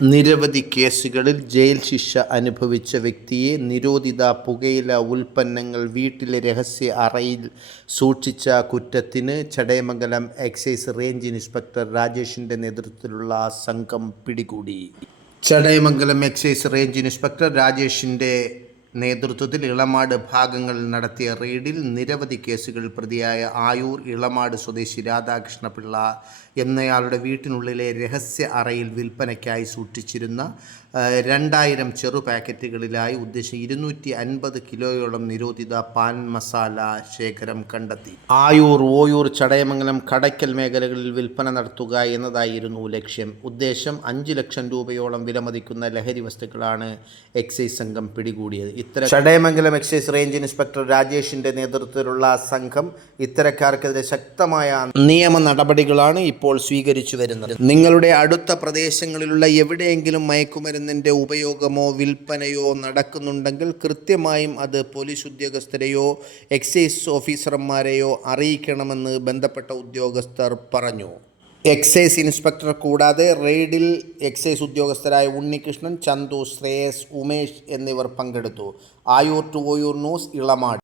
നിരവധി കേസുകളിൽ ജയിൽ ശിക്ഷ അനുഭവിച്ച വ്യക്തിയെ നിരോധിത പുകയില ഉൽപ്പന്നങ്ങൾ വീട്ടിലെ രഹസ്യ അറയിൽ സൂക്ഷിച്ച കുറ്റത്തിന് ചടയമംഗലം എക്സൈസ് റേഞ്ച് ഇൻസ്പെക്ടർ രാജേഷിന്റെ നേതൃത്വത്തിലുള്ള സംഘം പിടികൂടി. ചടയമംഗലം എക്സൈസ് റേഞ്ച് ഇൻസ്പെക്ടർ രാജേഷിന്റെ നേതൃത്വത്തിൽ ഇളമാട് ഭാഗങ്ങളിൽ നടത്തിയ റെയ്ഡിൽ നിരവധി കേസുകൾ പ്രതിയായ ആയൂർ ഇളമാട് സ്വദേശി രാധാകൃഷ്ണപിള്ള എന്നയാളുടെ വീട്ടിനുള്ളിലെ രഹസ്യ അറയിൽ വിൽപ്പനയ്ക്കായി സൂക്ഷിച്ചിരുന്ന രണ്ടായിരം ചെറു പാക്കറ്റുകളിലായി ഉദ്ദേശം ഇരുന്നൂറ്റി അൻപത് കിലോയോളം നിരോധിത പാൻ മസാല ശേഖരം കണ്ടെത്തി. ആയൂർ ഓയൂർ ചടയമംഗലം കടയ്ക്കൽ മേഖലകളിൽ വിൽപ്പന നടത്തുക എന്നതായിരുന്നു ലക്ഷ്യം. ഉദ്ദേശം അഞ്ച് ലക്ഷം രൂപയോളം വിലമതിക്കുന്ന ലഹരി വസ്തുക്കളാണ് എക്സൈസ് സംഘം പിടികൂടിയത്. ഇത്തരം ചടയമംഗലം എക്സൈസ് റേഞ്ച് ഇൻസ്പെക്ടർ രാജേഷിന്റെ നേതൃത്വത്തിലുള്ള സംഘം ഇത്തരക്കാർക്കെതിരെ ശക്തമായ നിയമ നടപടികളാണ് ഇപ്പോൾ സ്വീകരിച്ചു വരുന്നത്. നിങ്ങളുടെ അടുത്ത പ്രദേശങ്ങളിലുള്ള എവിടെയെങ്കിലും മയക്കുമരുന്നിന്റെ ഉപയോഗമോ വിൽപ്പനയോ നടക്കുന്നുണ്ടെങ്കിൽ കൃത്യമായും അത് പോലീസ് ഉദ്യോഗസ്ഥരെയോ എക്സൈസ് ഓഫീസർമാരെയോ അറിയിക്കണമെന്ന് ബന്ധപ്പെട്ട ഉദ്യോഗസ്ഥർ പറഞ്ഞു. എക്സൈസ് ഇൻസ്പെക്ടർ കൂടാതെ റെയ്ഡിൽ എക്സൈസ് ഉദ്യോഗസ്ഥരായ ഉണ്ണികൃഷ്ണൻ ചന്തു ശ്രേയസ് ഉമേഷ് എന്നിവർ പങ്കെടുത്തു. Ayoor to Oyoor news Elamad.